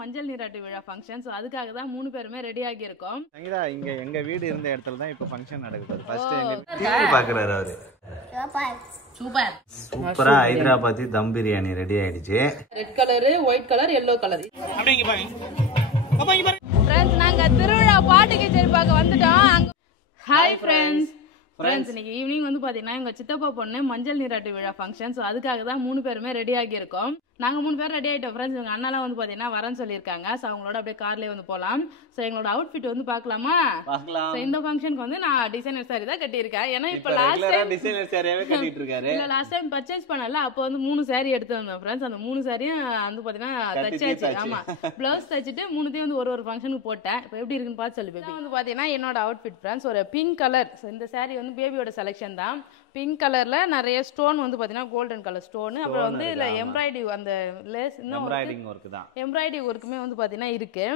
மஞ்சள் நீராட்டு விழா ஃபங்க்ஷன். ஸோ அதுக்காக தான் 3 பேருமே ரெடி ஆகியிருக்கோம். சங்கீதா இங்க எங்க வீடு இருந்த இடத்துல தான் இப்போ ஃபங்க்ஷன் நடக்குது. ஃபர்ஸ்ட் எங்க டிவி பார்க்கறாரு அவரு. சூப்பர் சூப்பரா ஹைதராபாத்தி தம் பிரியாணி ரெடி ஆயிடுச்சு. Red colour, white colour, yellow colour. அப்படியே இங்க பாருங்க. ஃப்ரெண்ட்ஸ் நாங்க திருவிழா பாட்டு கச்சேரி பார்க்க வந்துட்டோம். Hi friends. இன்னைக்கு ஈவினிங் வந்து பாத்தீங்கன்னா எங்க சித்தப்பா பொண்ணு மஞ்சள் நீராட்டு விழா ஃபங்க்ஷன். ஸோ அதுக்காக தான் 3 பேருமே ரெடி ஆகியிருக்கோம். நாங்க 3 பேர் ரெடி ஆயிட்டோம் ஃப்ரெண்ட்ஸ். எங்க அண்ணாலாம் வந்து பாத்தீங்கன்னா வரேன்னு சொல்லியிருக்காங்க. ஸோ அவங்களோட அப்படியே கார்லயே வந்து போலாம். ஸோ எங்களோட அவுட்ஃபிட் வந்து பார்க்கலாமா? ஸோ இந்த ஃபங்க்ஷனுக்கு வந்து நான் டிசைனர் சாரி தான் கட்டியிருக்கேன். ஏன்னா இப்போ லாஸ்ட் டைம் டிசைனர் சாரியாவே கட்டிட்டு இருக்காரு. இல்ல லாஸ்ட் டைம் பர்ச்சேஸ் பண்ணல, அப்போ வந்து 3 சாரி எடுத்து வந்தோம் ஃப்ரெண்ட்ஸ். அந்த 3 சாரியும் வந்து பாத்தீங்கன்னா தச்சாச்சு. ஆமா, பிளவுஸ் தச்சுட்டு 3த்தையும் வந்து ஒரு ஃபங்க்ஷனுக்கு போட்டேன். இப்போ எப்படி இருக்குன்னு பார்த்து சொல்லி பேபி. வந்து பாத்தீங்கன்னா என்னோட அவுட்ஃபிட் ஃப்ரெண்ட்ஸ் ஒரு பிங்க் கலர். இந்த சாரி வந்து பேபியோட செலக்ஷன் தான். பிங்க் கலர்ல நிறைய ஸ்டோன் வந்து பாத்தீங்கன்னா கோல்டன் கலர் ஸ்டோன். அப்புறம் வந்து இல்ல எம்ப்ராய்டரி அந்த லேஸ் எம்ப்ராய்டிங் வர்க் தான். எம்ப்ராய்டரி வர்க்குமே வந்து பாத்தீங்கன்னா இருக்கு.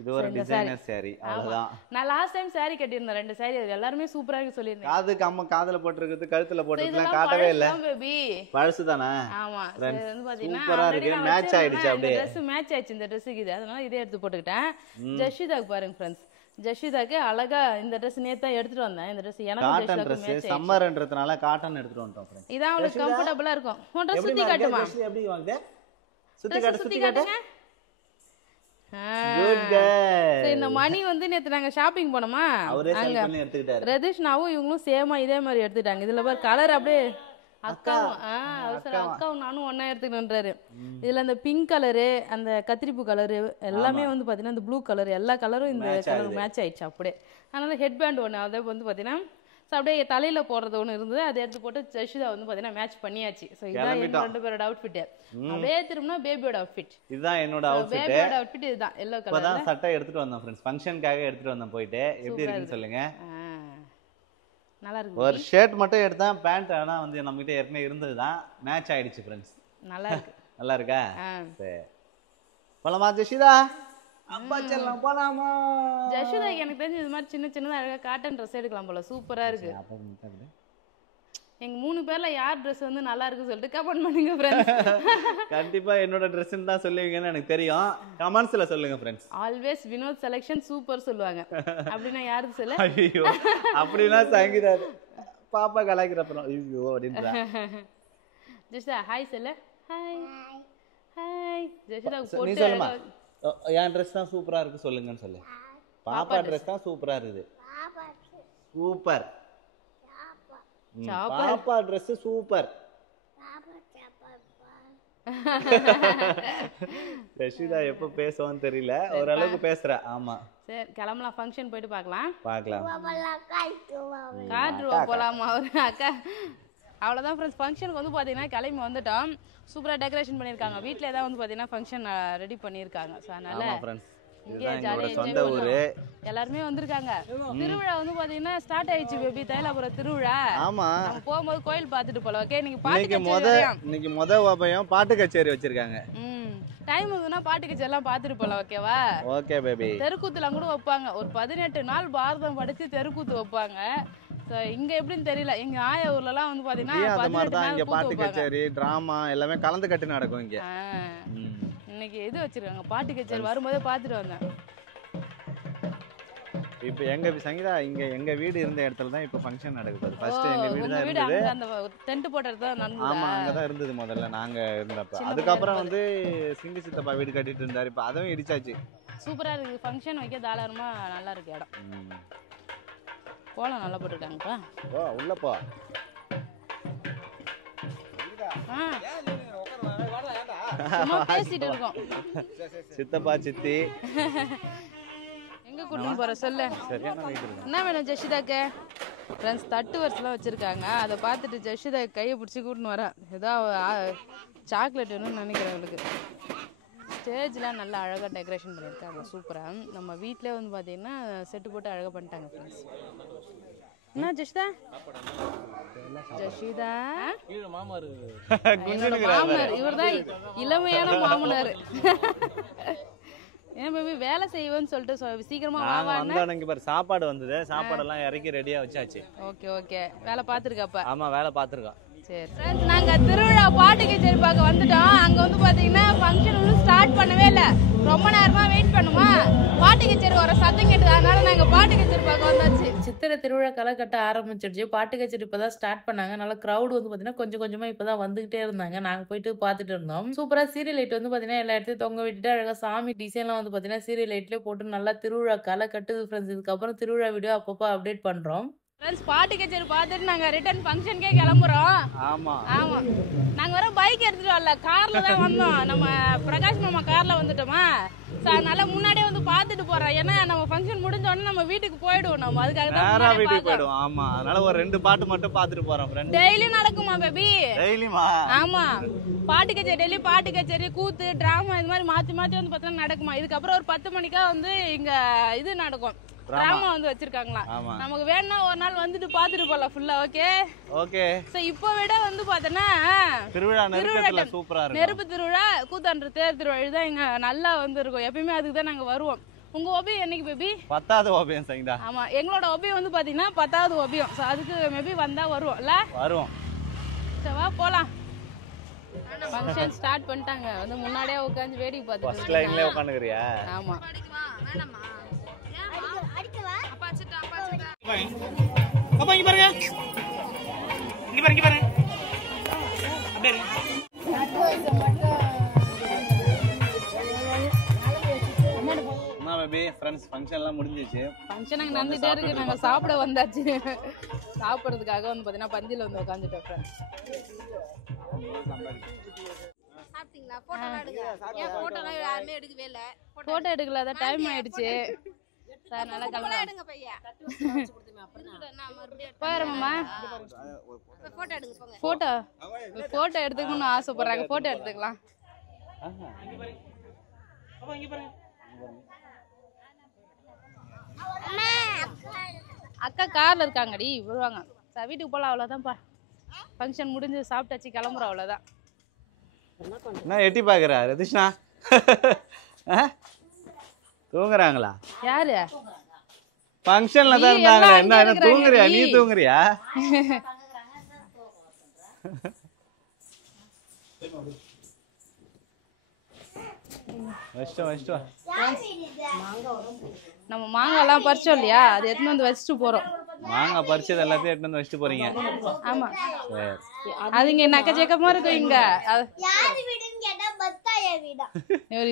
இது ஒரு டிசைனர் சாரி அவ்வளவுதான். நான் லாஸ்ட் டைம் சாரி கட்டியிருந்தேன் 2 சாரி. எல்லாரும் சூப்பரா இருக்கு சொல்லிருந்தேன். காதுக்கு அம்மா காதுல போட்டுருக்குது, கழுத்துல போட்டுருக்குலாம் காட்டவே இல்ல. பேபி பழசு தானே? ஆமா, இது வந்து பாத்தீங்கன்னா சூப்பரா இருக்கு. மேட்ச் ஆயிடுச்சு அப்படியே. Dress மேட்ச் ஆயிடுச்சு இந்த Dressக்கு. இது அதனால இதே எடுத்து போட்டுக்கிட்டேன். ஜஷிதாக்கு பாருங்க ஃப்ரெண்ட்ஸ். ஜஷிதாக்கு அழகா இந்த Dress நேத்தா எடுத்துட்டு வந்தேன். இந்த Dress எனக்கு ஜஷிதாக்கு மேட்ச் ஆயிடுச்சு. சம்மர்ன்றதுனால காட்டன் எடுத்துட்டு வந்துட்டோம் ஃப்ரெண்ட்ஸ். இதான் உங்களுக்கு கம்ஃபர்ட்டபிளா இருக்கும். உன் Dress சுத்தி காட்டுமா? எப்படி வாங்குதே? சுத்தி காட்டுங்க. Good girl. சோ இந்த மணி வந்து நேத்து நாங்க ஷாப்பிங் போனோமா, அவரே செலக்ட் பண்ணி எடுத்துக்கிட்டாரு. ரதிஷ்னாவும் இவங்களும் சேமா இதே மாதிரி எடுத்துட்டாங்க. இதுல பாரு கலர் அப்படியே அக்காவும் அக்காவும் நானும் ஒன்னா எடுத்துக்கணுன்றாரு. இதுல அந்த பிங்க் கலரு, அந்த கத்திரிப்பூ கலரு எல்லாமே வந்து பாத்தீங்கன்னா இந்த ப்ளூ கலர் எல்லா கலரும் இந்த கலர் மேட்ச் ஆயிடுச்சு அப்படியே. அதனால ஹெட் பேண்ட் ஒன்று அதை வந்து பாத்தீங்கன்னா அப்படியே தலையில போடுறது ஒன்று இருந்தது. அதை எடுத்து போட்டு ஜஷிதா வந்து பாத்தீங்கன்னா மேட்ச் பண்ணியாச்சு. ஸோ இதான் எங்க 2 பேரோட அவுட்ஃபிட். அப்படியே திரும்பினா பேபியோட அவுட்ஃபிட். இதுதான் என்னோட அவுட்ஃபிட். பேபியோட அவுட்ஃபிட் இதுதான் எல்லோ கலர். இப்பதான் சட்டை எடுத்துட்டு வந்தோம் ஃப்ரெண்ட்ஸ். ஃபங்க்ஷனுக்காக எடுத்துட்டு வந்தோம் போயிட்டு. எப்படி இருக்குன்னு சொல்லுங்க. நல்லா இருக்கு. ஒரு ஷர்ட் மட்டும் எடுத்தா, பேண்ட் ஆனா வந்து நம்ம கிட்ட ஏற்கனவே இருந்ததுதான், மேட்ச் ஆயிடுச்சு ஃப்ரெண்ட்ஸ். நல்லா இருக்கு. நல்லா இருக்கா? சரி போலாமா ஜஷிதா? அப்பா செல்லம் போலாமா? ஜஷிதா எனக்கு தெரிஞ்சு இது மாதிரி சின்ன சின்னதா அழகா காட்டன் ட்ரெஸ் எடுக்கலாம் போல. சூப்பரா இருக்கு. எங்க 3 பேர்ல யார் Dress வந்து நல்லா இருக்கு சொல்லிட்டு கமெண்ட் பண்ணுங்க ஃப்ரெண்ட்ஸ். கண்டிப்பா என்னோட Dressன்னு தான் சொல்லுவீங்கன்னு எனக்கு தெரியும். கமெண்ட்ஸ்ல சொல்லுங்க friends. Always Vinod selection super சொல்லுவாங்க. அப்படினா யாருக்கு சொல்ல? ஐயோ அப்படினா சங்கீதா பாப்பா கலாய்க்கிறப்ப ஐயோ அப்படின்றா. ஜெஷிதா ஹாய் சொல்ல. Hi hi. ஜெஷிதா போட்டு நீ சொல்லுமா. என் Dress தான் சூப்பரா இருக்கு சொல்லுங்கன்னு சொல்லு. பாப்பா Dress தான் சூப்பரா இருக்குது. சூப்பர். பாப்பா Dress சூப்பர். ரஷிதா எப்ப பேசுவான்னு தெரியல, ஓரளவுக்கு பேசுறா. ஆமா சரி கிளம்பலாம். ஃபங்க்ஷன் போயிட்டு பார்க்கலாம். காட்டுருவா போலாமா ஒரு அக்கா. அவ்வளோதான் ஃப்ரெண்ட்ஸ். ஃபங்க்ஷனுக்கு வந்து பார்த்தீங்கன்னா கிளம்பி வந்துட்டோம். சூப்பராக டெக்கரேஷன் பண்ணியிருக்காங்க. வீட்டில் தான் வந்து பார்த்தீங்கன்னா ஃபங்க்ஷன் ரெடி பண்ணியிருக்காங்க. ஸோ அதனால இங்கே ஜாலியாக என்ஜாய் பண்ணுவோம். எல்லாருமே வந்திருக்காங்க. திருவிழா வந்து பார்த்தீங்கன்னா ஸ்டார்ட் ஆயிடுச்சு பேபி. தைலாபுரம் திருவிழா. ஆமா நம்ம போகும்போது கோயில் பார்த்துட்டு போல. ஓகே நீங்க பாட்டு இன்னைக்கு உபயம் பாட்டு கச்சேரி வச்சிருக்காங்க. டைம் இருக்குன்னா பாட்டு கச்சேரி எல்லாம் பார்த்துட்டு போலாம். ஓகேவா? Okay baby. தெருக்கூத்துலாம் கூட வைப்பாங்க. ஒரு 18 நாள் பாரதம் படிச்சு தெருக்கூத்து வைப்பாங்க. இங்க எப்படின்னு தெரியல. எங்க ஆயா ஊர்லலாம் வந்து பாத்தீங்கன்னா இங்க பாட்டு கச்சேரி டிராமா எல்லாமே கலந்து கட்டி நடக்கும் இங்க. இன்னைக்கு இது வச்சிருக்காங்க பாட்டு கச்சேரி. வரும்போதே பாத்துட்டு வந்தேன். இப்போ எங்க சங்கீதா இங்க எங்க வீடு இருந்த இடத்துல தான் இப்போ ஃபங்க்ஷன் நடக்குது. ஃபர்ஸ்ட் எங்க வீடு தான் இருந்தது. அந்த டென்ட் போட்டது தான் நடந்தது. ஆமா அங்க தான் இருந்தது முதல்ல நாங்க இருந்தப்ப. அதுக்கு அப்புறம் வந்து சிங்க சித்தப்பா வீடு கட்டிட்டு இருந்தாரு. இப்போ அதுவும் இடிச்சாச்சு. சூப்பரா இருக்கு. ஃபங்க்ஷன் வைக்க தாராளமா நல்லா இருக்கு இடம். கோலம் நல்லா போட்டுட்டாங்கப்பா. ஓ உள்ள போ. சும்மா பேசிட்டு இருக்கோம். சித்தப்பா சித்தி எங்க கூட்டிட்டு போற சொல்லு. என்ன வேணும் ஜஷிதாக்கு? ஃப்ரெண்ட்ஸ் தட்டு வரிசைலாம் வச்சிருக்காங்க. அதை பார்த்துட்டு ஜஷிதா கையை பிடிச்சி கூட்டின்னு வரா. ஏதோ சாக்லேட் வேணும்னு நினைக்கிறேன் அவளுக்கு. ஸ்டேஜ்லாம் நல்லா அழகாக டெக்கரேஷன் பண்ணியிருக்காங்க. சூப்பராக. நம்ம வீட்டிலே வந்து பார்த்தீங்கன்னா செட்டு போட்டு அழகாக பண்ணிட்டாங்க ஃப்ரெண்ட்ஸ். என்ன ஜஷிதா? ஜஷிதா மாமனார். இவர் தான் இளமையான மாமனார். ஏன் பேபி வேலை செய்வேன்னு சொல்லிட்டு சீக்கிரமா வாங்க. பாரு சாப்பாடு வந்தது. சாப்பாடெல்லாம் இறக்கி ரெடியா வச்சாச்சு. Okay okay. வேலை பார்த்துருக்காப்ப? ஆமா வேலை பார்த்துருக்கோம். சரி ஃப்ரெண்ட்ஸ் நாங்க திருவிழா பாட்டு கச்சேரி பார்க்க வந்துட்டோம். அங்க வந்து பாத்தீங்கன்னா ஃபங்க்ஷன் இன்னும் ஸ்டார்ட் பண்ணவே இல்லை. ரொம்ப நேரம் அதனால நாங்க பாட்டு கச்சேரி பார்க்க வந்தாச்சு. சித்திரை திருவிழா களை கட்ட ஆரம்பிச்சிடுச்சு. பாட்டு கச்சேரி இப்பதான் ஸ்டார்ட் பண்ணாங்க. நல்லா கிரௌட் வந்து பாத்தீங்கன்னா கொஞ்சம் கொஞ்சமா இப்பதான் வந்துகிட்டே இருந்தாங்க. நாங்க போயிட்டு பாத்துட்டு இருந்தோம். சூப்பரா சீரியல் லைட் வந்து பாத்தீங்கன்னா எல்லா இடத்தையும் தொங்க விட்டுட்டு அழகா சாமி டிசைன்லாம் வந்து பாத்தீங்கன்னா சீரியல் லைட்லயே போட்டு நல்லா திருவிழா களை கட்டுது ஃப்ரெண்ட்ஸ். இதுக்கப்புறம் திருவிழா வீடியோ அப்பப்போ அப்டேட் பண்றோம். ஃப்ரெண்ட்ஸ் பாட்டு கச்சேரி பார்த்துட்டு நாங்க ரிட்டர்ன் ஃபங்க்ஷனுக்கே கிளம்புறோம். ஆமா நாங்க வர பைக் எடுத்துட்டு வரல, கார்ல தான் வந்தோம். நம்ம பிரகாஷ் மாமா கார்ல வந்துட்டோமா, அதனால முன்னாடியே வந்து பாத்துட்டு போறோம். ஏன்னா நம்ம ஃபங்க்ஷன் முடிஞ்ச உடனே நம்ம வீட்டுக்கு போயிடுவோம். நம்ம அதுக்காக தான் வீட்டுக்கு போயிடுவோம். ஆமா, அதனால ஒரு 2 பாட்டு மட்டும் பாத்துட்டு போறோம் ஃப்ரெண்ட். டெய்லி நடக்குமா பேபி? டெய்லிமா? ஆமா, பாட்டு கச்சேரி டெய்லி பாட்டு கச்சேரி, கூத்து, டிராமா இது மாதிரி மாத்தி மாத்தி வந்து பார்த்தா நடக்குமா. இதுக்கப்புறம் ஒரு 10 மணிக்கா வந்து இங்க இது நடக்கும், டிராமா வந்து வச்சிருக்காங்களா. நமக்கு வேணா ஒரு நாள் வந்துட்டு பாத்துட்டு போலாம் ஃபுல்லா. Okay okay. சோ இப்போ விட வந்து பார்த்தனா திருவிழா நெருக்கத்துல சூப்பரா இருக்கு. நெருப்பு திருவிழா, கூத்தாண்டர் தேர் திருவிழா இதுதான் இங்க நல்லா வந்து இருக்கும். எப்பயுமே அதுக்கு தான் நாங்க வருவோம். உங்க ஒபி என்னைக்கு பேபி? 10வது ஒபியம் சைடா. ஆமா, எங்களோட ஒபியம் வந்து பாத்தீங்கன்னா 10வது ஒபியம். சோ அதுக்கு மேபி வந்தா வருவோம்ல. வருவோம். சோ வா போலாம். ஃபங்க்ஷன் ஸ்டார்ட் பண்ணிட்டாங்க. வந்து முன்னாடியே உட்கார்ந்து வேடிக்கை பார்த்துட்டு ஃபர்ஸ்ட் லைன்லயே உட்கார்ந்துக்கறியா? ஆமா. வேணாமா? அடிக்கவா? அப்பா அடிச்சிட்டா, அப்பா அடிச்சிட்டா. அப்பா இங்க பாருங்க. இங்க பாருங்க, இங்க பாருங்க. அப்படியே பேபி ஃப்ரெண்ட்ஸ் ஃபங்க்ஷன் எல்லாம் முடிஞ்சிச்சு. ஃபங்க்ஷன் அங்க நடந்துட்டே இருக்கு. நாங்க சாப்பிட வந்தாச்சு. சாப்பிடுறதுக்காக வந்து பாத்தீங்கன்னா பந்தில வந்து உட்கார்ந்துட்டோம் ஃப்ரெண்ட்ஸ். சாப்பிட்டீங்களா? போட்டோ எடுங்க. ஏன் போட்டோலாம் யாருமே எடுக்கவே இல்ல? போட்டோ எடுக்கல, அத டைம் ஆயிடுச்சு. சார் நல்லா கலங்க எடுங்க பையா. நான் மறுபடியும் போறேன்மா. போட்டோ எடுங்க போங்க. போட்டோ எடுத்துக்கணும்னு ஆசைப்படுறாங்க. போட்டோ எடுத்துக்கலாம். இங்க பாருங்க. அப்பா இங்க பாருங்க. அக்கா கார்ல இருக்காங்கடி, வருவாங்க. வீட்டுக்கு போலாம், அவ்வளவுதான்ப்பா. ஃபங்க்ஷன் முடிஞ்சு சாப்பிட்டாச்சு, கிளம்புறோம், அவ்வளவுதான். என்ன எட்டி பாக்குறா ரதிஷ்ணா? தூங்குறாங்களா? யாரு? ஃபங்க்ஷன்ல தான் இருந்தாங்க. என்ன தூங்குறியா? நீ தூங்குறியா? நம்ம மாங்காய்லாம் பறிச்சோம் இல்லையா, அது எடுத்துன்னு வந்து வச்சுட்டு போறோம். மாங்காய் பறிச்சது எல்லாத்தையும் எடுத்துன்னு வந்து வச்சுட்டு போறீங்க? ஆமா. அது இங்க நக்கச்சக்கமா இருக்கும். இங்க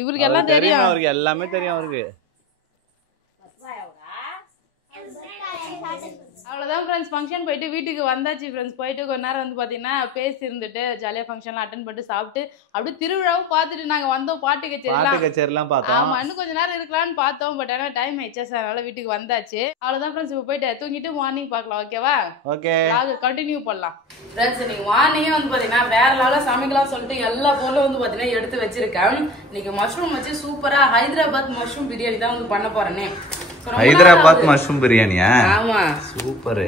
இவருக்கு எல்லாம் தெரியும். அவருக்கு எல்லாமே தெரியும். அவருக்கு அவ்வளோதான் ஃப்ரெண்ட்ஸ். ஃபங்க்ஷன் போயிட்டு வீட்டுக்கு வந்தாச்சு ஃப்ரெண்ட்ஸ். போயிட்டு கொஞ்ச நேரம் வந்து பார்த்தீங்கன்னா பேசி இருந்துட்டு ஜாலியாக ஃபங்க்ஷன்லாம் அட்டன் பண்ணிட்டு சாப்பிட்டு அப்படியே திருவிழாவும் பார்த்துட்டு நாங்கள் வந்தோம். பாட்டு கச்சேரிலாம் பார்த்தோம். ஆமாம், இன்னும் கொஞ்சம் நேரம் இருக்கலாம்னு பார்த்தோம். பட் ஆனால் டைம் ஆயிடுச்சு, அதனால வீட்டுக்கு வந்தாச்சு. அவ்வளோதான் ஃப்ரெண்ட்ஸ். இப்போ போயிட்டு தூங்கிட்டு மார்னிங் பார்க்கலாம். ஓகேவா? ஓகே. அது கண்டினியூ பண்ணலாம் ஃப்ரெண்ட்ஸ். இன்னைக்கு மார்னிங்கே வந்து பார்த்தீங்கன்னா வேற லெவலில் சமைக்கலாம் சொல்லிட்டு எல்லா பொருளும் வந்து பார்த்தீங்கன்னா எடுத்து வச்சிருக்கேன். இன்னைக்கு மஷ்ரூம் வச்சு சூப்பராக ஹைதராபாத் மஷ்ரூம் பிரியாணி தான் வந்து பண்ண போறேனே. ஹைதராபாத் மஷ்ரூம் பிரியாணியா? ஆமா, சூப்பர்.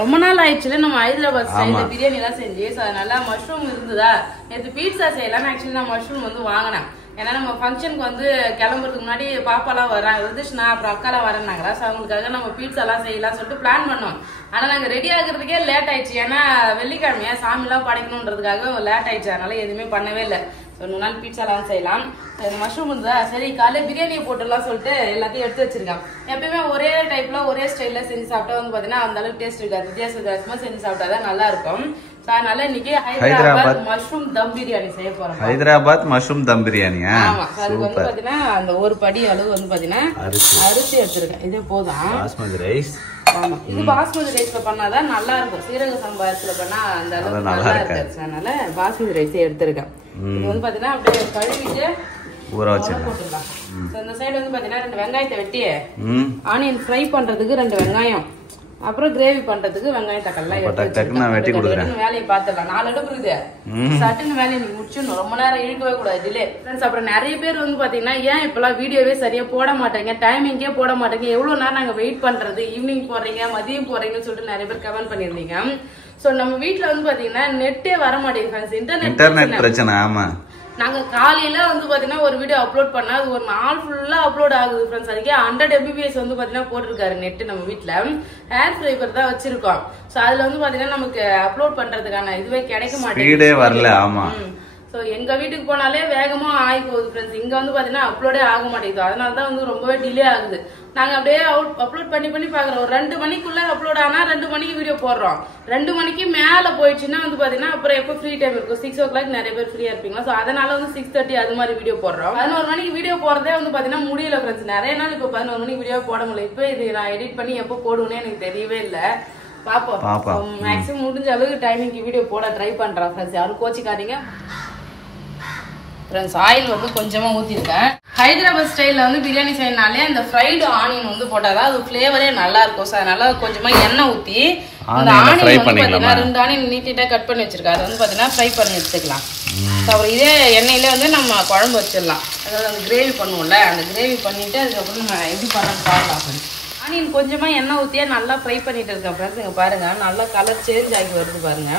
ரொம்ப நாள் ஆயிடுச்சுல நம்ம ஹைதராபாத் ஸ்டைல்ல பிரியாணி எல்லாம் செஞ்சு. அதனால மஷ்ரூம் இருந்ததா, நேற்று பீட்சா செய்யலாம். ஆக்சுவலி நான் மஷ்ரூம் வந்து வாங்கினேன். ஏன்னா நம்ம ஃபங்க்ஷனுக்கு வந்து கிளம்புறதுக்கு முன்னாடி பாப்பாலாம் வராங்க, ரிதிஷ்ணா அப்புறம் அக்காலாம் வரேன்னாங்களா. ஸோ அவங்களுக்காக நம்ம பீட்சாலாம் செய்யலாம் சொல்லிட்டு பிளான் பண்ணோம். ஆனால் நாங்கள் ரெடி ஆகுறதுக்கே லேட் ஆயிடுச்சு. ஏன்னா வெள்ளிக்கிழமையா சாமிலாம் படைக்கணுன்றதுக்காக லேட் ஆயிடுச்சு. அதனால எதுவுமே பண்ணவே இல்லை. ஸோ 2 நாள் பீட்சாலாம் செய்யலாம். இந்த மஷ்ரூம் இருந்தா சரி காலையில் பிரியாணியை போட்டுலாம் சொல்லிட்டு எல்லாத்தையும் எடுத்து வச்சிருக்கேன். எப்பயுமே ஒரே டைப்ல ஒரே ஸ்டைல்ல செஞ்சு சாப்பிட்டா வந்து பாத்தீங்கன்னா அந்த அளவுக்கு டேஸ்ட் இருக்காது. வித்தியாசமா செஞ்சு சாப்பிட்டாதான் நல்லா இருக்கும். அதனால இன்னைக்கு ஹைதராபாத் மஷ்ரூம் தம் பிரியாணி செய்ய போறோம். ஹைதராபாத் மஷ்ரூம் தம் பிரியாணியா? ஆமா, அதுக்கு வந்து பாத்தீங்கன்னா அந்த ஒரு படி அளவு வந்து பாத்தீங்கன்னா அரிசி எடுத்துருக்கேன். இதே போதும். பாஸ்மதி ரைஸ். ஆமா, இது பாஸ்மதி ரைஸ்ல பண்ணாதான் நல்லா இருக்கும். சீரக சம்பாரத்துல பண்ணா அந்த அளவுக்கு நல்லா இருக்காது. அதனால பாஸ்மதி ரைஸே எடுத்திருக்கேன். இது வந்து பாத்தீங்கன்னா அப்படியே கழுவிட்டு ஊற வச்சிடலாம். இந்த சைடு வந்து பாத்தீங்கன்னா 2 வெங்காயத்தை வெட்டி ஆனியன் ஃப்ரை பண்றதுக்கு 2 வெங்காயம், அப்புறம் கிரேவி பண்றதுக்கு வெங்காயம் தக்காளி வெட்டி கொடுக்குறேன். வேலையை பார்த்துடலாம். 4 அடுப்பு இருக்குது. சட்டுன்னு வேலையை நீங்க முடிச்சிடணும். ரொம்ப நேரம் இழுக்கவே கூடாது, டிலே ஃப்ரெண்ட்ஸ். அப்புறம் நிறைய பேர் வந்து பாத்தீங்கன்னா ஏன் இப்பெல்லாம் வீடியோவே சரியா போட மாட்டேங்க, டைமிங்கே போட மாட்டேங்க, எவ்வளவு நேரம் நாங்க வெயிட் பண்றது, ஈவினிங் போடுறீங்க மதியம் போடுறீங்கன்னு சொல்லிட்டு நிறைய பேர் கமெண்ட் பண்ணிருந்தீங்க. சோ நம்ம வீட்டுல வந்து பாத்தீங்கன்னா நெட்டே வர மாட்டேங்குது. இன்டர்நெட் பிரச்சனை. ஆமா, நாங்க காலையில வந்து பாத்தீங்கன்னா ஒரு வீடியோ அப்லோட் பண்ணா அது ஒரு நாள் ஃபுல்லா அப்லோட் ஆகுது ஃப்ரெண்ட்ஸ். அதுக்கே 100 MBPS வந்து பாத்தீங்கன்னா போட்டிருக்காரு நெட். நம்ம வீட்டுல ஹேர் ஃபைபர் தான் வச்சிருக்கோம். சோ அதுல வந்து பாத்தீங்கன்னா நமக்கு அப்லோட் பண்றதுக்கான இதுவே கிடைக்க மாட்டேங்குது. வரல. ஆமா, ஸோ எங்க வீட்டுக்கு போனாலே வேகமா ஆகி போகுது ஃப்ரெண்ட்ஸ். இங்க வந்து பாத்தீங்கன்னா அப்லோடே ஆக மாட்டேங்குது. அதனாலதான் வந்து ரொம்பவே டிலே ஆகுது. நாங்க அப்படியே அப்லோட் பண்ணி பாக்குறோம். ஒரு 2 மணிக்குள்ள அப்லோட் ஆனா 2 மணிக்கு வீடியோ போடுறோம். 2 மணிக்கு மேல போயிடுச்சுன்னா வந்து பாத்தீங்கன்னா அப்புறம் எப்போ ஃப்ரீ டைம் இருக்கும் 6 o'clock நிறைய பேர் ஃப்ரீயா இருப்பீங்களா. ஸோ அதனால வந்து 6:30 அது மாதிரி வீடியோ போடுறோம். 11 மணிக்கு வீடியோ போறதே வந்து பாத்தீங்கன்னா முடியல ஃப்ரெண்ட்ஸ். நிறைய நாள் இப்போ 11 மணிக்கு வீடியோ போட முடியல. இப்போ இது நான் எடிட் பண்ணி எப்போ போடுவேன்னு எனக்கு தெரியவே இல்லை. பாப்போம். மேக்ஸிமம் முடிஞ்ச அளவுக்கு டைமிங்க்கு வீடியோ போட ட்ரை பண்றேன் ஃப்ரெண்ட்ஸ். யாரும் கோச்சிக்காதீங்க ஃப்ரெண்ட்ஸ். ஆயில் வந்து கொஞ்சமா ஊத்திருக்கேன். ஹைதராபாத் ஸ்டைல்ல வந்து பிரியாணி செய்யனாலே அந்த ஃப்ரைடு ஆனியன் வந்து போட்டாதான் அது ஃபிளேவரே நல்லா இருக்கும். ஸோ அதனால கொஞ்சமா எண்ணெய் ஊத்தி அந்த ஆனியன் வந்து பாத்தீங்கன்னா 2 ஆனியன் நீட்டா கட் பண்ணி வச்சிருக்கேன். அது வந்து பாத்தீங்கன்னா ஃப்ரை பண்ணி எடுத்துக்கலாம். அப்புறம் இதே எண்ணெயிலே வந்து நம்ம குழம்பு வச்சிடலாம். அதாவது அந்த கிரேவி பண்ணுவோம்ல, அந்த கிரேவி பண்ணிட்டு அதுக்கப்புறம் நம்ம எப்படி பண்ணணும்னு பார்க்கலாம். ஆனியன் கொஞ்சமா எண்ணெய் ஊற்றியே நல்லா ஃப்ரை பண்ணிட்டு இருக்கேன் ஃப்ரெண்ட்ஸ். இங்கே பாருங்க நல்லா கலர் சேஞ்ச் ஆகி வருது பாருங்க.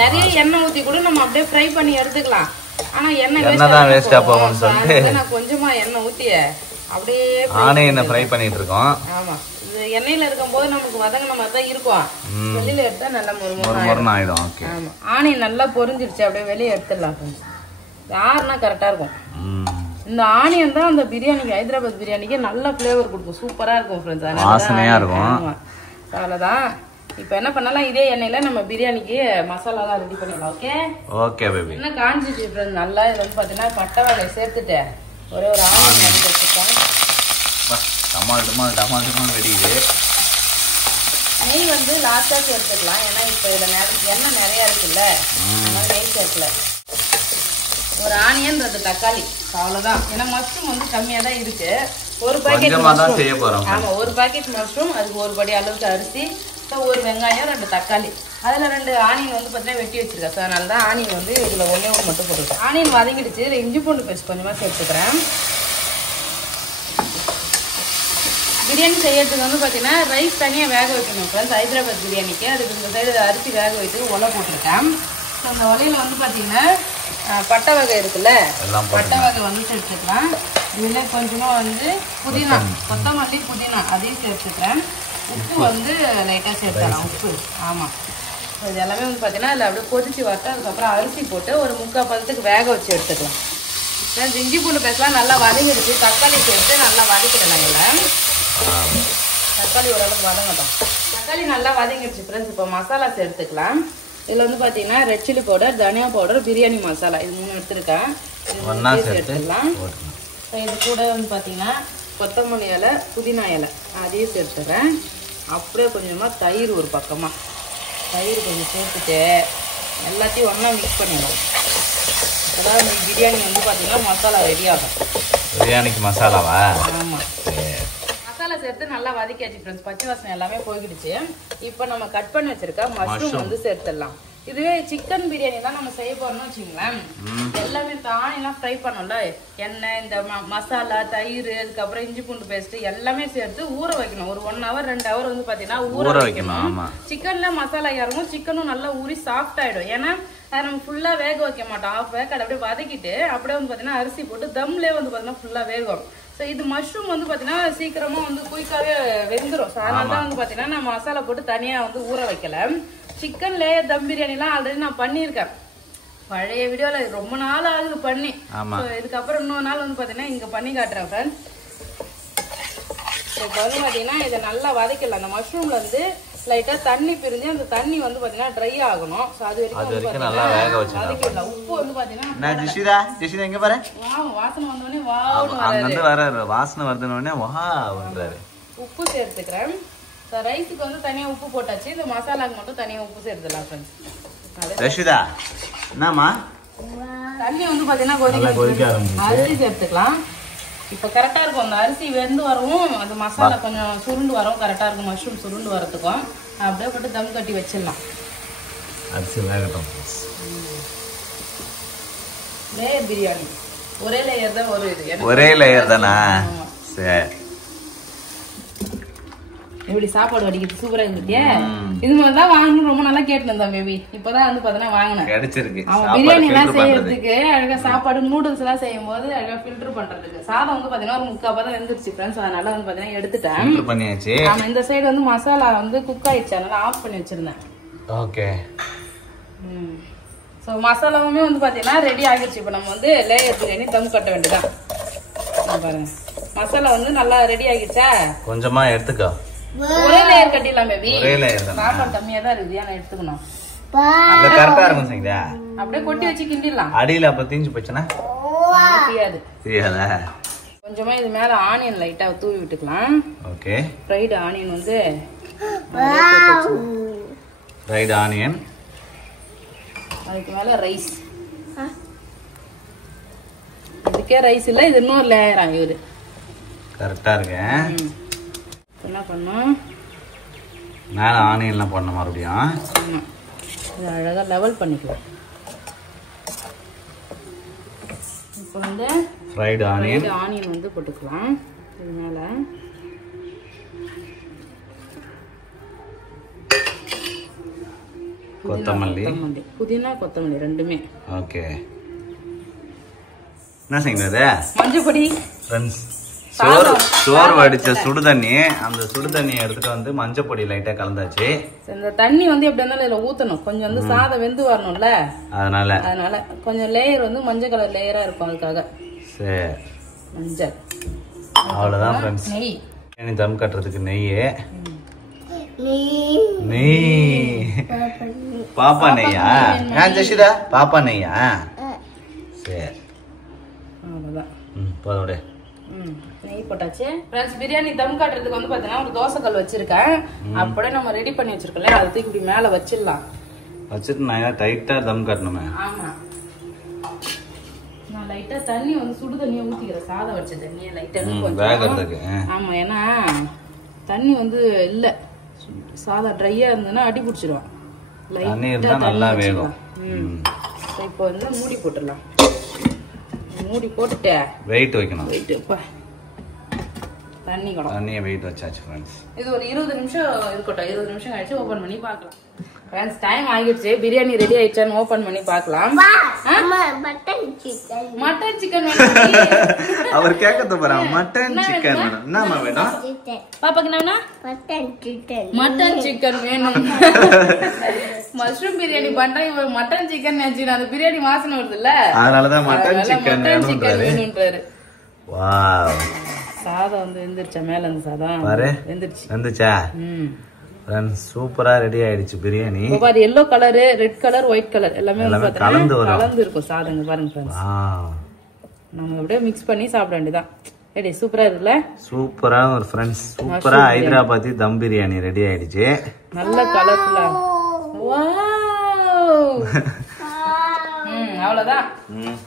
நிறைய எண்ணெய் ஊற்றி கூட நம்ம அப்படியே ஃப்ரை பண்ணி எடுத்துக்கலாம். ஆனா எண்ணெய் வேஸ்டா போகும்னு சொல்லிட்டு நான் கொஞ்சமா எண்ணெய் ஊற்றிய அப்படியே ஆனியனை ஃப்ரை பண்ணிட்டு இருக்கோம். ஆமா, இது எண்ணெயில இருக்கும்போது நமக்கு வதங்கின மாதிரி தான் இருக்கும். வெளியில எடுத்தா நல்லா முறுமுறுன்னு ஆயிடும். ஆமா, ஆனியன் நல்லா பொரிஞ்சிருச்சு. அப்படியே வெளியே எடுத்துடலாம் ஃப்ரெண்ட்ஸ். யாருன்னா கரெக்டா இருக்கும். இந்த ஆனியன் தான் அந்த பிரியாணிக்கு, ஹைதராபாத் பிரியாணிக்கு நல்ல ஃப்ளேவர் கொடுக்கும். சூப்பரா இருக்கும் ஃப்ரெண்ட்ஸ். வாசனையா இருக்கும். அவ்வளவுதான். இப்போ என்ன பண்ணலாம், இதே எண்ணெயில நம்ம பிரியாணிக்கு மசாலாலாம் ரெடி பண்ணிடலாம். Okay okay baby. என்ன காஞ்சிச்சு ஃப்ரெண்ட்ஸ் நல்லா. இது வந்து பார்த்தீங்கன்னா பட்டை வகை சேர்த்துட்டு ஒரே ஒரு ஆனியன் எடுத்து வச்சுருக்கேன். டமால் வெடிக்குது. நெய் வந்து லாஸ்ட்டாக சேர்த்துக்கலாம். ஏன்னா இப்போ இதில் எண்ணெய் நிறையா இருக்குல்ல, அதனால நெய் சேர்க்கல. ஒரு ஆனியன் 2 தக்காளி அவ்வளோதான். ஏன்னா மஷ்ரூம் வந்து கம்மியாக தான் இருக்கு. ஒரு பாக்கெட் மஷ்ரூம். ஆமாம், ஒரு பாக்கெட் மஷ்ரூம், அதுக்கு ஒரு படி அளவுக்கு அரிசி, ஒரு வெங்காயம், 2 தக்காளி, அதில் 2 ஆனியன் வந்து பார்த்தீங்கன்னா வெட்டி வச்சிருக்கேன். ஸோ அதனால தான் ஆனியன் வந்து இதில் ஒன்றே ஒன்று மட்டும் போட்டுருக்கேன். ஆனியன் வதங்கிடுச்சு. இதில் இஞ்சி பூண்டு பேஸ்ட் கொஞ்சமாக சேர்த்துக்கிறேன். பிரியாணி செய்யறதுக்கு வந்து பார்த்தீங்கன்னா ரைஸ் தனியாக வேக வைக்கணும் ஃப்ரெண்ட்ஸ். ஹைதராபாத் பிரியாணிக்கு அதுக்கு இந்த சைடு அரிசி வேக வைத்து ஒலை போட்டிருக்கேன். ஸோ அந்த ஒலையில் வந்து பார்த்தீங்கன்னா பட்டை வகை இருக்குல்ல, பட்டை வகை வந்து சேர்த்துக்கலாம். இதில் கொஞ்சமாக வந்து புதினா, கொத்தமல்லி, புதினா அதையும் சேர்த்துக்கிறேன். உப்பு வந்து லைட்டாக சேர்த்துக்கலாம். உப்பு ஆமாம். இது எல்லாமே வந்து பார்த்தீங்கன்னா அதில் அப்படியே கொதிச்சு வரட்டு. அதுக்கப்புறம் அரிசி போட்டு ஒரு 3/4 பதத்துக்கு வேக வச்சு எடுத்துக்கலாம். இஞ்சி பூண்டு பேஸ்ட்லாம் நல்லா வதங்கிடுச்சு. தக்காளி சேர்த்து நல்லா வதக்கிடலாம். இதில் தக்காளி ஓரளவுக்கு வதங்கட்டும். தக்காளி நல்லா வதங்கிடுச்சு ஃப்ரெண்ட்ஸ். இப்போ மசாலா சேர்த்துக்கலாம். இதில் வந்து பார்த்தீங்கன்னா ரெட் சில்லி பவுடர், தனியா பவுடர், பிரியாணி மசாலா, இது 3 எடுத்துருக்கேன். சேர்த்துக்கலாம். இது கூட வந்து பார்த்தீங்கன்னா கொத்தமல்லி இலை, புதினா இலை அதையும் சேர்த்துக்கிறேன். அப்படியே கொஞ்சமாக தயிர், ஒரு பக்கமாக தயிர் கொஞ்சம் சேர்த்துட்டு எல்லாத்தையும் ஒன்றா மிக்ஸ் பண்ணிடுவோம். அதாவது இந்த பிரியாணி வந்து பார்த்தீங்கன்னா மசாலா ரெடி ஆகும். பிரியாணிக்கு மசாலாவா? ஆமாம், மசாலா சேர்த்து நல்லா வதக்கியாச்சு ஃப்ரெண்ட்ஸ். பச்சை வாசனை எல்லாமே போய்கிடுச்சு. இப்போ நம்ம கட் பண்ணி வச்சிருக்க மஷ்ரூம் வந்து சேர்த்துடலாம். இதுவே சிக்கன் பிரியாணி தான் நம்ம செய்ய போறோம்னு வச்சுங்களேன். எல்லாமே தானியெல்லாம் ஃப்ரை பண்ணோம்ல, எண்ணெய், இந்த மசாலா, தயிர், அதுக்கப்புறம் இஞ்சி பூண்டு பேஸ்ட் எல்லாமே சேர்த்து ஊற வைக்கணும். ஒரு 1 hour 2 hour வந்து பாத்தீங்கன்னா ஊற வைக்கணும். சிக்கன்ல மசாலா இறங்கும், சிக்கனும் நல்லா ஊறி சாஃப்ட் ஆயிடும். ஏன்னா அதை நம்ம ஃபுல்லா வேக வைக்க மாட்டோம். ஆஃப் வேக்காடு அப்படியே வதக்கிட்டு அப்படியே வந்து பாத்தீங்கன்னா அரிசி போட்டு தம்லேயே வந்து பாத்தீங்கன்னா ஃபுல்லா வேகும். ஸோ இது மஷ்ரூம் வந்து பாத்தீங்கன்னா சீக்கிரமா வந்து குயிக்காவே வெந்துடும். ஸோ அதனால தான் வந்து பாத்தீங்கன்னா நான் மசாலா போட்டு தனியா வந்து ஊற வைக்கல. சிக்கன் லேயர் தம் பிரியாணிலாம் ஆல்ரெடி நான் பண்ணியிருக்கேன். பழைய வீடியோல ரொம்ப நாள் ஆகுது பண்ணி. இதுக்கப்புறம் இன்னொரு நாள் வந்து பாத்தீங்கன்னா இங்க பண்ணி காட்டுறேன் ஃப்ரெண்ட்ஸ். இப்போ வந்து பாத்தீங்கன்னா இதை நல்லா வதக்கலாம். அந்த மஷ்ரூம்ல இருந்து லைட்டா தண்ணி பிரிஞ்சு அந்த தண்ணி வந்து பாத்தீங்கன்னா ட்ரை ஆகணும். ஸோ அது வரைக்கும் நல்லா வேக வச்சுக்கலாம். உப்பு வந்து பாத்தீங்கன்னா எங்க பாரு, வாசனை வந்தோடனே வாசனை வருதுன்னு வா. உப்பு சேர்த்துக்கிறேன். ரைஸுக்கு வந்து தனியா உப்பு போட்டாச்சு. இந்த மசாலாக்கு மட்டும் தனியா உப்பு சேர்த்துலாம் ஃப்ரெண்ட்ஸ். ரஷிதா என்னம்மா, தண்ணி வந்து பாத்தீங்கன்னா கொதிக்க அரிசி சேர்த்துக்கலாம். இப்போ கரெக்டா இருக்கும். அந்த அரிசி வெந்து வரவும் அந்த மசாலா கொஞ்சம் சுருண்டு வரும். கரெக்டா இருக்கும் மஷ்ரூம் சுருண்டு வரதுக்கும். அப்படியே போட்டு தம் கட்டி வச்சிடலாம். அரிசி வேகட்டும். லேயர் பிரியாணி ஒரே லேயர் தான் வரும். இது ஒரே லேயர் தானா? சரி, எப்படி சாப்பாடு வடிக்கிறது சூப்பரா இருந்துட்டியா? இது மாதிரி தான் வாங்கணும் ரொம்ப நல்லா கேட்டு இருந்தேன் பேபி. இப்பதான் வந்து பாத்தீங்கன்னா வாங்கினேன். கிடைச்சிருக்கு. அவன் பிரியாணி எல்லாம் செய்யறதுக்கு அழகா சாப்பாடு நூடுல்ஸ் எல்லாம் செய்யும் போது அழகா ஃபில்டர் பண்றதுக்கு சாதம் வந்து பாத்தீங்கன்னா ஒரு 3/4 பதம் வெந்துருச்சு ஃப்ரெண்ட்ஸ். அதனால வந்து பாத்தீங்கன்னா எடுத்துட்டேன். ஆமா, இந்த சைடு வந்து மசாலா வந்து குக் ஆயிடுச்சு. அதனால ஆஃப் பண்ணி வச்சிருந்தேன். ஓகே. ஸோ ஸோ மசாலாவுமே வந்து பார்த்தீங்கன்னா ரெடி ஆகிடுச்சு. இப்போ நம்ம வந்து லேயர் பிரியாணி தம் கட்ட வேண்டியதான். பாருங்க மசாலா வந்து நல்லா ரெடி ஆகிடுச்சா? கொஞ்சமா எடுத்துக்கோ. ஒரே லேயர் கட்டிடலாம் பேபி. ஒரே லேயர் தான். சாப்பாடு கம்மியா தான் இருக்குது, நான் எடுத்துக்கணும். அது கரெக்டா இருக்கும் சங்கீதா. அப்படியே கொட்டி வச்சு கிண்டிடலாம். அடியில அப்ப தீஞ்சு போச்சுன்னா தெரியாது. தெரியாதா? கொஞ்சமா இது மேல ஆனியன் லைட்டா தூவி விட்டுக்கலாம். ஓகே. ஃப்ரைடு ஆனியன் வந்து ஃப்ரைடு ஆனியன். அதுக்கு மேல ரைஸ். இதுக்கே ரைஸ் இல்ல, இது இன்னொரு லேயரா இது. கரெக்டா இருக்கு. என்ன பண்ணோம்? மேல ஆனியன்லாம் போடணும் மறுபடியும். இது அழகா லெவல் பண்ணிக்கலாம். இப்போ வந்து ஃப்ரைடு ஆனியன் வந்து போட்டுக்கலாம். இது மேல கொத்தமல்லி, புதினா கொத்தமல்லி ரெண்டுமே. ஓகே. என்ன செய்யுது? மஞ்சள் பொடி. ஃப்ரெண்ட்ஸ், சோறு வடிச்ச சுடு தண்ணி, அந்த சுடு தண்ணியை எடுத்துட்டு வந்து மஞ்சள் பொடி லைட்டா கலந்தாச்சு. இந்த தண்ணி வந்து எப்படி இருந்தாலும் இதுல ஊத்தணும். கொஞ்சம் வந்து சாதம் வெந்து வரணும்ல, அதனால கொஞ்சம் லேயர் வந்து மஞ்சள் கலர் லேயரா இருக்கும். அதுக்காக சரி மஞ்சள். அவ்வளவுதான் ஃப்ரெண்ட்ஸ். நெய் தம் கட்டுறதுக்கு நெய். நெய் பாப்பா நெய்யா? ஜெஷிதா பாப்பா நெய்யா? சரி அவ்வளவுதான். போதோட நெய் போட்டாச்சு. ஃப்ரெண்ட்ஸ், பிரியாணி தம் காட்டுறதுக்கு வந்து பாத்தீங்கன்னா ஒரு தோசை கல் வச்சிருக்கேன். அப்படியே நம்ம ரெடி பண்ணி வச்சிருக்கோம்ல, அதை தூக்கி இப்படி மேல வச்சிடலாம். வச்சுட்டு நான் டைட்டா தம் கட்டணுமே. ஆமா, நான் லைட்டா தண்ணி வந்து சுடு தண்ணியை ஊத்திக்கிறேன். சாதம் வச்ச தண்ணியை லைட்டா வேகிறதுக்கு. ஆமா, ஏன்னா தண்ணி வந்து இல்ல, சாதம் ட்ரையா இருந்ததுன்னா அடி பிடிச்சிடும். தண்ணி இருந்தா நல்லா வேகும். இப்போ வந்து மூடி போட்டுடலாம். மூடி போட்டுட்டு வெயிட் வைக்கணும். தண்ணியை வெயிட் வச்சாச்சு ஃப்ரெண்ட்ஸ். இது ஒரு 20 நிமிஷம் இருக்கட்டும். 20 நிமிஷம் கழிச்சு ஓபன் பண்ணி பார்க்கலாம். ஃப்ரெண்ட்ஸ், டைம் ஆகிடுச்சு. பிரியாணி ரெடி ஆயிடுச்சான்னு ஓபன் பண்ணி பார்க்கலாம். மட்டன் சிக்கன் வேணும். அவர் கேட்கறது பாருங்க, மட்டன் சிக்கன் வேணும். என்னமா வேணும் பாப்பாக்கு? என்ன மட்டன் சிக்கன் வேணும். மஷ்ரூம் பிரியாணி பண்றேன், இவர் மட்டன் சிக்கன் நினைச்சு அந்த பிரியாணி வாசனை வருது இல்ல, அதனாலதான் மட்டன் சிக்கன் வேணும்ன்றாரு. வாவ், சாதம் வந்து வெந்துருச்சா? மேல இருந்து சாதம் வெந்துச்சா? ஃப்ரெண்ட்ஸ், சூப்பரா ரெடி ஆயிடுச்சு பிரியாணி. பாரு, yellow colour, red colour, white colour எல்லாமே கலந்து இருக்கும் சாதங்க. பாருங்க ஃப்ரெண்ட்ஸ், நம்ம அப்படியே மிக்ஸ் பண்ணி சாப்பிட வேண்டியதான். ரெடி. சூப்பரா இருக்குல்ல? சூப்பரா ஒரு ஃப்ரெண்ட்ஸ், சூப்பரா ஹைதராபாத்தி தம் பிரியாணி ரெடி ஆயிடுச்சு. நல்ல கலர்ஃபுல்லா. அவ்வளவுதான்.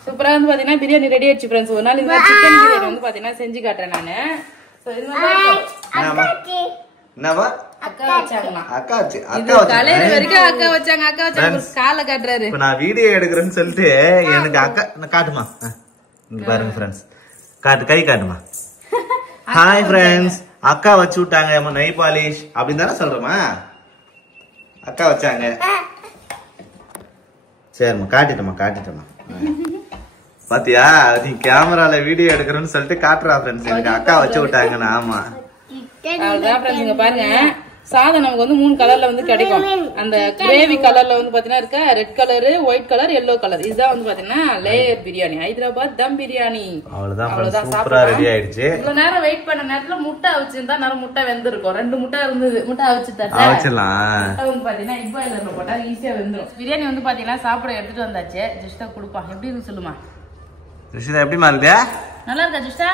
சூப்பரா வந்து பாத்தீங்கன்னா பிரியாணி ரெடி ஆயிடுச்சு ஃப்ரெண்ட்ஸ். ஒரு நாள் இந்த சிக்கன் பிரியாணி வந்து பாத்தீங்கன்னா செஞ்சு காட்டுறேன் நானு. அக்கா வச்சாங்களா? அக்கா வச்சாங்க. காலை காட்டுறாரு. நான் வீடியோ எடுக்கிறேன்னு சொல்லிட்டு எனக்கு அக்கா காட்டுமா? இங்க பாருங்க ஃப்ரெண்ட்ஸ், காட்டு, கை காட்டுமா. ஹாய் ஃப்ரெண்ட்ஸ், அக்கா வச்சு விட்டாங்க நெய் பாலிஷ் அப்படின்னு தானே சொல்றோமா? அக்கா வச்சாங்க. சரிம்மா, காட்டிட்டோமா. பாத்தியா, நீ கேமரால வீடியோ எடுக்கிறேன்னு சொல்லிட்டு காட்டுறா ஃப்ரெண்ட்ஸ், எனக்கு அக்கா வச்சு விட்டாங்கன்னு. ஆமா, பாருங்க, சாதம் நமக்கு வந்து 3 கலர்ல வந்து கிடைக்கும். அந்த கிரேவி கலர்ல வந்து பாத்தீங்கன்னா இருக்க red colour, white colour, yellow colour. இதுதான் வந்து பாத்தீங்கன்னா லேயர் பிரியாணி, ஹைதராபாத் தம் பிரியாணி. அவ்வளவுதான், சூப்பரா ரெடி ஆயிடுச்சு. இவ்வளவு நேரம் வெயிட் பண்ண நேரத்துல முட்டை அவிச்சிருந்தா நேரம் முட்டை வெந்திருக்கும். 2 முட்டை இருந்தது, முட்டை அவிச்சிடலாம். முட்டை வந்து பாத்தீங்கன்னா இப்பாயிலர்ல போட்டா ஈஸியா வெந்துரும். பிரியாணி வந்து பாத்தீங்கன்னா சாப்பிட எடுத்துட்டு வந்தாச்சு. ஜிஷ்டா குடுப்பா, எப்படி இருக்கு சொல்லுமா? ஜிஷ்டா எப்படிமா இருக்கு? நல்லா இருக்கா ஜிஷ்டா?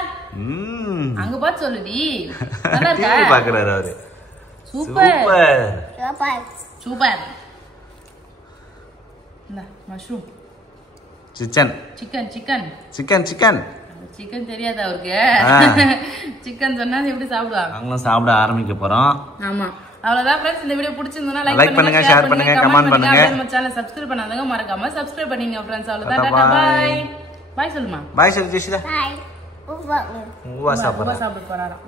அங்க பாத்து சொல்லுடி. நல்லா இருக்கா? பாக்குறாரு அவரு. சூப்பர். இந்த மஷ்ரூம் சிக்கன் தெரியாது அவருக்கு. சிக்கன் சொன்னா எப்படி சாப்பிடுவாங்க? அவங்களும் சாப்பிட ஆரம்பிக்க போறோம். ஆமா, அவ்வளவுதான் ஃப்ரெண்ட்ஸ். இந்த வீடியோ பிடிச்சிருந்தா லைக் பண்ணுங்க, ஷேர் பண்ணுங்க, கமெண்ட் பண்ணுங்க. நம்ம சேனலை சப்ஸ்கிரைப் பண்ணாதவங்க மறக்காம சப்ஸ்கிரைப் பண்ணீங்க ஃப்ரெண்ட்ஸ். அவ்வளவுதான், பை சொல்லுமா. பை சொல்லு ஜெஷிதா. பை. உவா சாப்பிட போறாராம்.